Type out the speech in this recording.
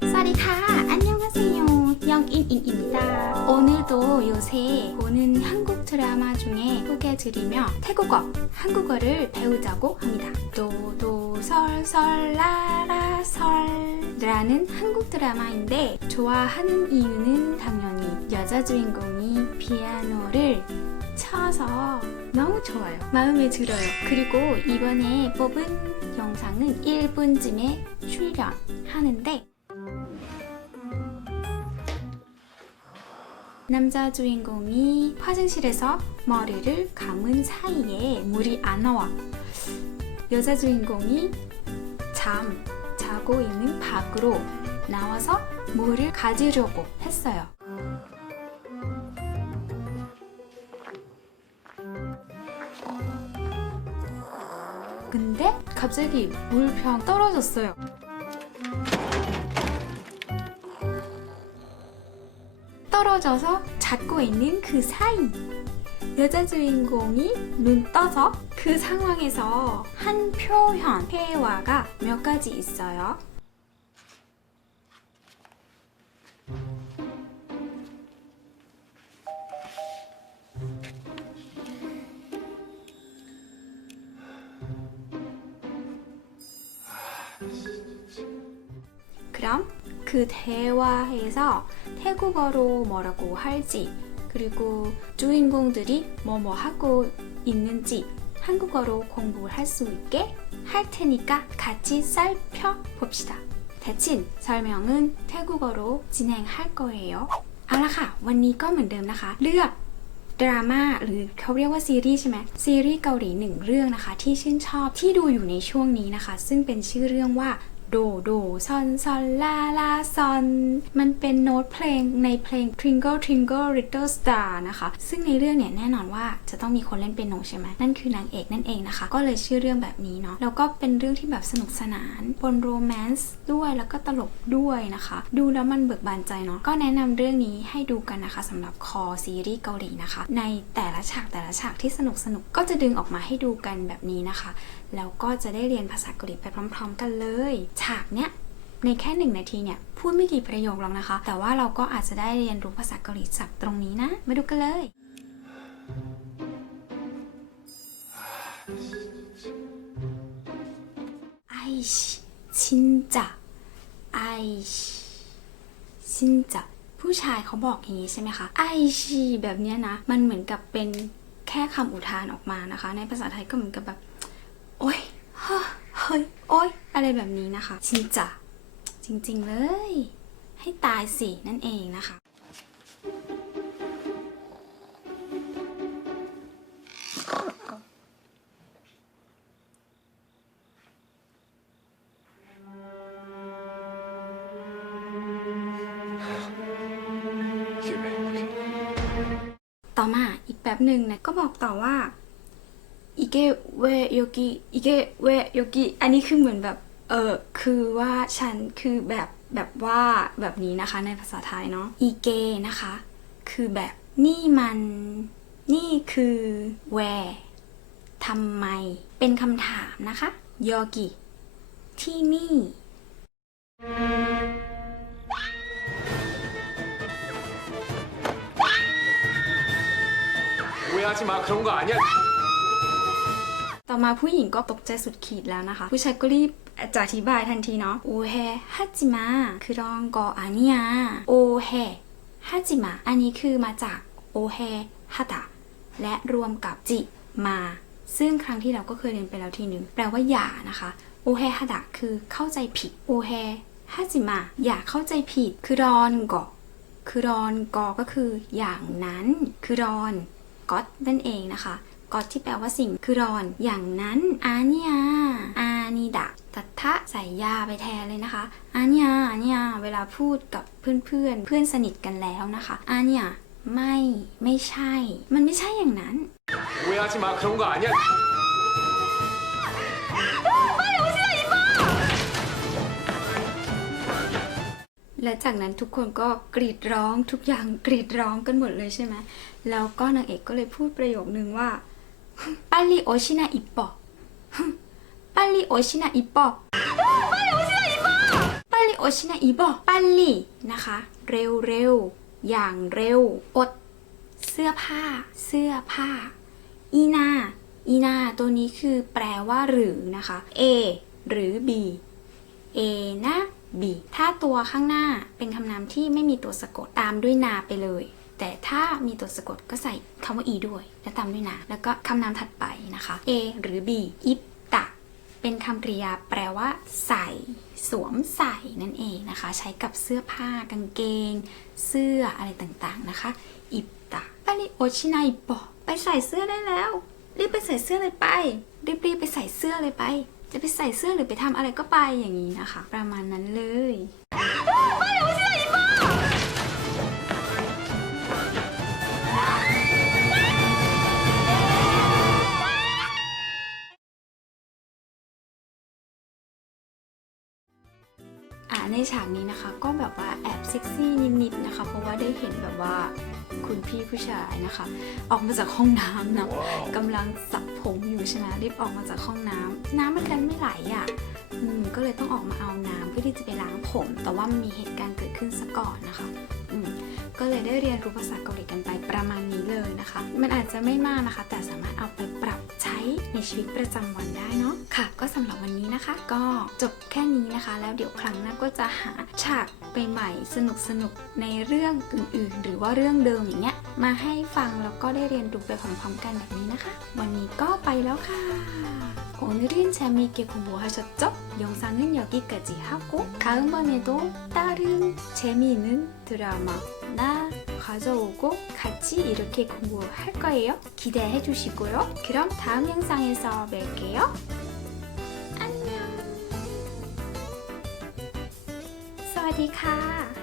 사리카 안녕하세요. 영인인입니다. 오늘도 요새 보는 한국 드라마 중에 소개해드리며 태국어, 한국어를 배우자고 합니다. 도도설설라라설라는 한국 드라마인데 좋아하는 이유는 당연히 여자 주인공이 피아노를 쳐서 너무 좋아요. 마음에 들어요. 그리고 이번에 뽑은 영상은 1분쯤에 출연하는데 남자 주인공이 화장실에서 머리를 감은 사이에 물이 안 나와. 여자 주인공이 잠 자고 있는 밖으로 나와서 물을 가지려고 했어요. 근데 갑자기 물병 떨어졌어요. 떨어져서 잡고 있는 그 사이 여자 주인공이 눈 떠서 그 상황에서 한 표현 회화가 몇 가지 있어요. 그럼 그 대화에서 태국어로 뭐라고 할지 그리고 주인공들이 뭐뭐 하고 있는지 한국어로 공부를 할 수 있게 할 테니까 같이 살펴봅시다. 대신 설명은 태국어로 진행할 거예요. เอาละค่ะ วันนี้ก็เหมือนเดิมนะคะ เลือกดราม่าหรือเขาเรียกว่าซีรีส์ใช่ไหมซีรีส์เกาหลีหนึ่งเรื่องนะคะ ที่ชื่นชอบที่ดูอยู่ในช่วงนี้นะคะ ซึ่งเป็นชื่อเรื่องว่า โดโดซอนซอนลาลาซอน มันเป็นโน้ตเพลงในเพลง Twinkle Twinkle Little Star นะคะ ซึ่งในเรื่องเนี่ยแน่นอนว่าจะต้องมีคนเล่นเปียโนใช่ไหมนั่นคือนางเอกนั่นเองนะคะ ก็เลยชื่อเรื่องแบบนี้เนาะแล้วก็เป็นเรื่องที่แบบสนุกสนานปนโรแมนซ์ด้วยแล้วก็ตลกด้วยนะคะ ดูแล้วมันเบิกบานใจเนาะก็แนะนำเรื่องนี้ให้ดูกันนะคะสำหรับคอซีรีส์เกาหลีนะคะ ในแต่ละฉากแต่ละฉากที่สนุกสนุกก็จะดึงออกมาให้ดูกันแบบนี้นะคะ แล้วก็จะได้เรียนภาษาเกาหลีไปพร้อม ๆ กันเลย ฉากเนี้ยในแค่หนึ่งนาทีเนี่ยพูดไม่กี่ประโยคหรอกนะคะ แต่ว่าเราก็อาจจะได้เรียนรู้ภาษาเกาหลีจากตรงนี้นะ มาดูกันเลยไอชิชินจะไอชิชินจะผู้ชายเขาบอกอย่างนี้ใช่ไหมคะไอชีแบบเนี้ยนะ มันเหมือนกับเป็นแค่คำอุทานออกมานะคะ ในภาษาไทยก็เหมือนกับแบบ โอ๊ยเฮ้อเฮ้ย โอ๊ย อะไร แบบนี้นะคะ ชินจะจริงๆเลย ให้ตายสินั่นเองนะคะต่อมาอีกแป๊บหนึ่งนะก็บอกต่อว่าอิเกเวโยกิอิเกเวโยกิอันนี้คือเหมือนแบบ เออคือว่าฉันคือแบบแบบว่าแบบนี้นะคะ ในภาษาไทยเนาะอีเกนะคะ คือแบบนี่มัน นี่คือแวทำไม เป็นคำถามนะคะโยกิที่นี่ 오해하지 마 그런 거 아니야 ต่อมาผู้หญิงก็ตกใจสุดขีดแล้วนะคะ ผู้ชายก็รีบ จะอธิบายทันทีเนาะโอเฮฮัจิมาคือรองกออานิยาโอเฮฮัจิมาอันนี้คือมาจากโอเฮฮัตะและรวมกับจิมา ซึ่งครั้งที่เราก็เคยเรียนไปแล้วทีหนึ่งแปลว่าอย่านะคะโอเฮฮัตะคือเข้าใจผิดโอเฮฮัจิมาอย่าเข้าใจผิด คือรอนกอคือรอนกอก็คืออย่างนั้น คือรอนก็อตนั่นเองนะคะก็อตที่แปลว่าสิ่งคือรอนอย่างนั้นอาเนียอา นิดะตัทะใส่ยาไปแทนเลยนะคะอานิยาอานิยาเวลาพูดกับเพื่อนเพื่อนเพื่อนสนิทกันแล้วนะคะอานิยาไม่ไม่ใช่ มันไม่ใช่อย่างนั้นและจากนั้นทุกคนก็กรีดร้องทุกอย่างกรีดร้องกันหมดเลยใช่ไหม แล้วก็นางเอกก็เลยพูดประโยคนึงว่าปาลีโอชินาอิปปอ 빨리 오시나 이뻐 빨리 오시나 이뻐 빨리 นะคะ เร็วเร็วอย่างเร็วอด เสื้อผ้า เสื้อผ้า อีนา อีนา ตัวนี้คือแปลว่าหรือนะคะ A หรือ B A นะ B ถ้าตัวข้างหน้าเป็นคำนามที่ไม่มีตัวสะกดตามด้วยนาไปเลย แต่ถ้ามีตัวสะกดก็ใส่คำว่า e ด้วย แล้วตามด้วยนา แล้วก็คำนามถัดไปนะคะ A หรือ B อิปตะ เป็นคำกริยาแปลว่า ใส่ สวมใส่นั่นเองนะคะ ใช้กับเสื้อผ้ากางเกง เสื้ออะไรต่างๆนะคะ อิบตะไปรีโอชินาอิปะไปใส่เสื้อได้แล้ว รีบไปใส่เสื้อเลยไป รีบๆไปใส่เสื้อเลยไป จะไปใส่เสื้อหรือไปทำอะไรก็ไปอย่างนี้นะคะ ประมาณนั้นเลย ในฉากนี้นะคะ ก็แบบว่าแอบเซ็กซี่นิดๆนะคะ เพราะว่าได้เห็นแบบว่าคุณพี่ผู้ชายนะคะ ออกมาจากห้องน้ำนะกำลังสระผมอยู่ใช่ไหมรีบออกมาจากห้องน้ำน้ำมันกันไม่ไหลอะ่ะอืมก็เลยต้องออกมาเอาน้ำเพื่อที่จะไปล้างผม แต่ว่ามันมีเหตุการณ์เกิดขึ้นซะก่อนนะคะอืม ก็เลยได้เรียนรู้ภาษาเกาหลีกันไปประมาณนี้เลยนะคะ มันอาจจะไม่มากนะคะ แต่สามารถเอาไปปรับใช้ในชีวิตประจำวันได้เนาะค่ะ ก็สำหรับวันนี้นะคะ ก็จบแค่นี้นะคะ แล้วเดี๋ยวครั้งหน้าก็จะหาฉากใหม่ๆสนุกในเรื่องอื่นๆ หรือว่าเรื่องเดิมอย่างเงี้ยมาให้ฟังแล้วก็ได้เรียนรู้ไปพร้อมๆกันแบบนี้นะคะ วันนี้ก็ไปแล้วค่ะ 오늘은 재미있게 공부하셨죠? 영상은 여기까지 하고 다음번에도 다른 재미있는 드라마나 가져오고 같이 이렇게 공부할 거예요. 기대해 주시고요. 그럼 다음 영상에서 뵐게요. 안녕. สวัสดีค่ะ